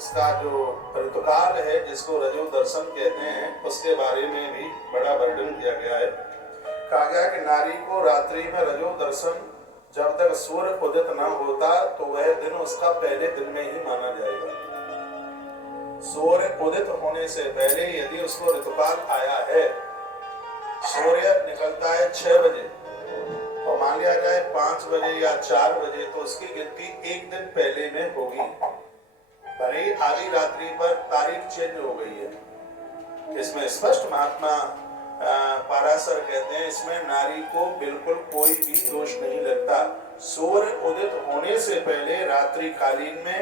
उसका जो ऋतुकाल है जिसको रजो दर्शन कहते हैं उसके बारे में भी बड़ा वर्णन किया गया है। कहा गया कि नारी को रात्रि में रजो दर्शन जब तक सूर्य उदित न होता तो वह दिन उसका पहले दिन में ही माना जाएगा। सूर्य उदित होने से पहले यदि उसको ऋतुकाल आया है, सूर्य निकलता है 6 बजे और मान लिया जाए 5 बजे या 4 बजे, तो उसकी गिनती एक दिन पहले में होगी। भले आधी रात्रि पर तारीख चेंज हो गई है। इसमें स्पष्ट महात्मा पाराशर कहते हैं इसमें नारी को बिल्कुल कोई भी दोष नहीं लगता। सूर्य उदित होने से पहले रात्रि कालीन में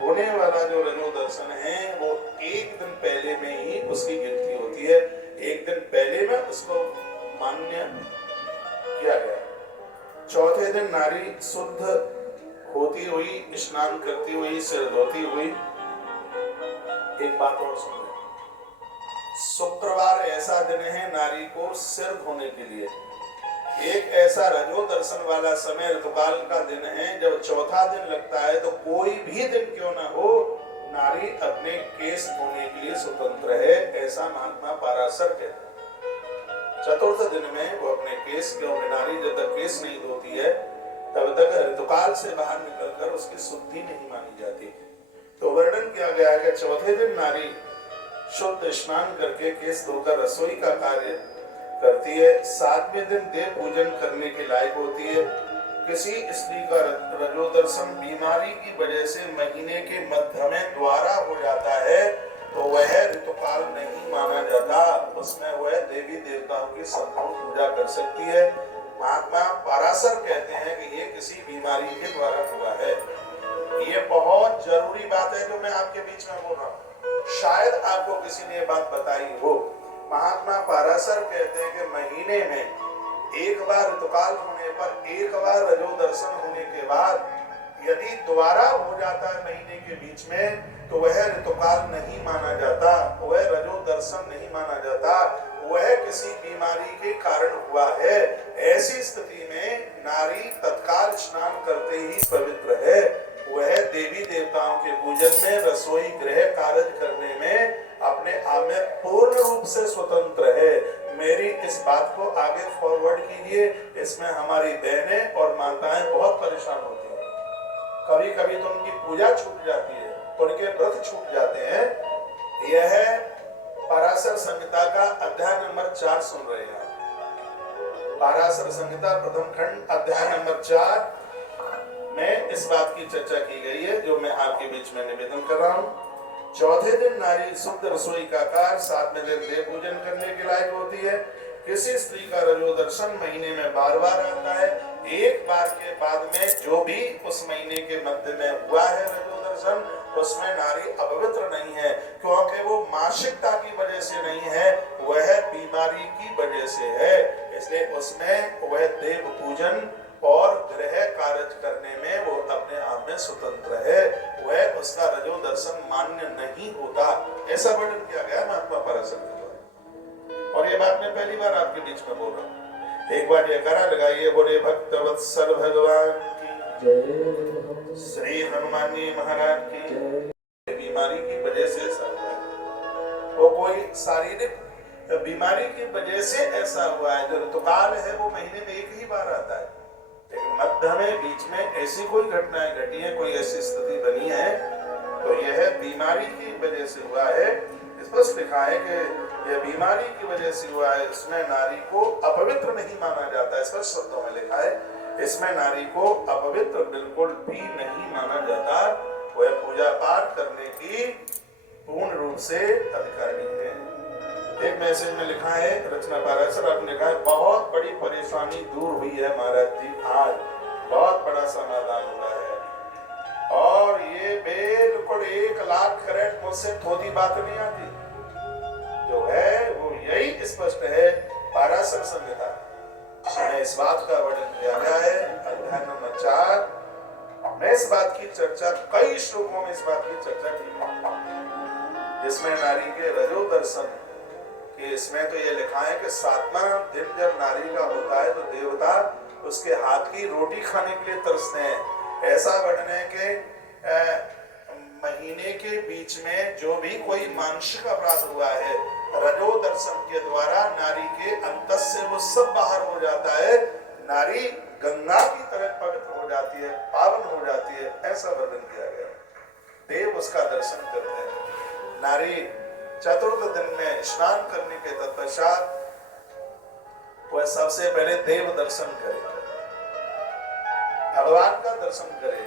होने वाला जो रजो दर्शन है वो एक दिन पहले में ही उसकी गिनती होती है। एक दिन पहले में उसको मान्य किया गया। चौथे दिन नारी शुद्ध होती हुई, स्नान करती हुई, सिर धोती हुई। एक बात और सुन ले, शुक्रवार ऐसा दिन है नारी को सिर धोने के लिए। एक ऐसा रजो दर्शन वाला समय ऋतुकाल का दिन है जब चौथा दिन लगता है, तो कोई भी दिन क्यों ना हो नारी अपने केस धोने के लिए स्वतंत्र है, ऐसा महात्मा पाराशर कहते हैं। चतुर्थ दिन में वो अपने केस, क्योंकि नारी जब तक केस नहीं धोती है तब तक ऋतुकाल से बाहर निकलकर उसकी शुद्धि नहीं मानी जाती। तो वर्णन किया गया है कि चौथे दिन नारी शुद्ध स्नान करके केस धोकर रसोई का कार्य करती है। 7वें दिन देव पूजन करने के लायक होती है। किसी स्त्री का रजो दर्शन बीमारी की वजह से महीने के मध्य में द्वारा हो जाता है तो वह ऋतुकाल नहीं माना जाता, उसमें वह देवी देवताओं की संपूर्ण पूजा कर सकती है। महात्मा पाराशर कहते हैं कि ये किसी बीमारी के द्वारा हुआ है। ये बहुत जरूरी बात है जो मैं आपके बीच में बोल रहा हूँ, शायद आपको किसी ने बात बताई हो। महात्मा पाराशर कहते हैं कि महीने में एक बार ऋतुकाल होने पर, एक बार रजो दर्शन होने के बाद यदि दोबारा हो जाता है महीने के बीच में तो वह ऋतुकाल नहीं माना जाता, वह रजो दर्शन नहीं माना जाता, वह किसी बीमारी के कारण हुआ है। ऐसी स्थिति में नारी तत्काल स्नान करते ही पवित्र है। वह देवी देवताओं के पूजन में, रसोई गृह कार्य करने में अपने आप में पूर्ण रूप से स्वतंत्र है। मेरी इस बात को आगे फॉरवर्ड कीजिए। इसमें हमारी बहनें और माताएं बहुत परेशान होती हैं। कभी कभी तो उनकी पूजा छूट जाती है, उनके व्रत छूट जाते हैं। यह पाराशर संहिता का अध्याय नंबर 4 सुन रहे हैं। पाराशर संहिता प्रथम खंड अध्याय नंबर 4 में इस बात की चर्चा की गई है जो मैं आपके बीच में निवेदन कर रहा हूँ। चौथे दिन नारी शुद्ध रसोई का कार्य, 7वें दिन देव पूजन करने के लायक होती है। किसी स्त्री का रजो दर्शन महीने में बार बार आता है। एक बार के बाद में जो भी उस महीने के मध्य में हुआ है रजो दर्शन, उसमें नारी अपवित्र नहीं है, क्योंकि वो मासिकता की वजह से नहीं है, वह बीमारी की वजह से है। इसलिए उसमें वह देव पूजन और गृह कार्य करने में वो अपने आप में स्वतंत्र है। वह उसका रजो दर्शन मान्य नहीं होता, ऐसा वर्णन किया गया महात्मा पाराशर के द्वारा। और ये बात मैं पहली बार आपके बीच में बोल रहा हूँ। एक बार ये करा लगाइए, बोले भक्त वत्सल भगवान की, श्री हनुमान जी महाराज की। बीमारी की वजह से ऐसा हुआ है, वो कोई शारीरिक बीमारी की वजह से ऐसा हुआ है। जो ऋतुकाल है वो महीने में एक ही बार आता है, लेकिन मध्य में बीच में ऐसी कोई घटनाएं घटी है, कोई ऐसी स्थिति बनी है, तो यह बीमारी की वजह से हुआ है। स्पष्ट लिखा है कि यह बीमारी की वजह से हुआ है। इसमें नारी को अपवित्र नहीं माना जाता, स्पष्ट शब्दों में लिखा है। इसमें नारी को अपवित्र बिल्कुल भी नहीं माना जाता। वह पूजा पाठ करने की पूर्ण रूप से अधिकारी है। एक मैसेज में लिखा है, रचना पाराशर आपने लिखा है, बहुत बड़ी परेशानी दूर हुई है महाराज जी, आज बहुत बड़ा समाधान हुआ है। और ये बिल्कुल 1,00,000 मुझसे थोड़ी बात नहीं आती, जो है वो यही स्पष्ट है पाराशर संहिता में। इस बात का वर्णन किया गया है अध्याय नंबर 4 में। इस बात की चर्चा कई श्लोकों में इस बात की चर्चा की गई, जिसमें नारी के रजो दर्शन कि इसमें तो ये लिखा है कि 7वां दिन जब नारी का होता है तो देवता उसके हाथ की रोटी खाने के लिए तरसते हैं। ऐसा वर्णन है कि महीने के बीच में जो भी कोई मानसिक अपराध हुआ है, रजो दर्शन के द्वारा नारी के अंतस से वो सब बाहर हो जाता है। नारी गंगा की तरह पवित्र हो जाती है, पावन हो जाती है, ऐसा वर्णन किया गया। देव उसका दर्शन करते हैं। नारी चतुर्थ दिन में स्नान करने के तत्पश्चात वह सबसे पहले देव दर्शन करे, भगवान का दर्शन करे,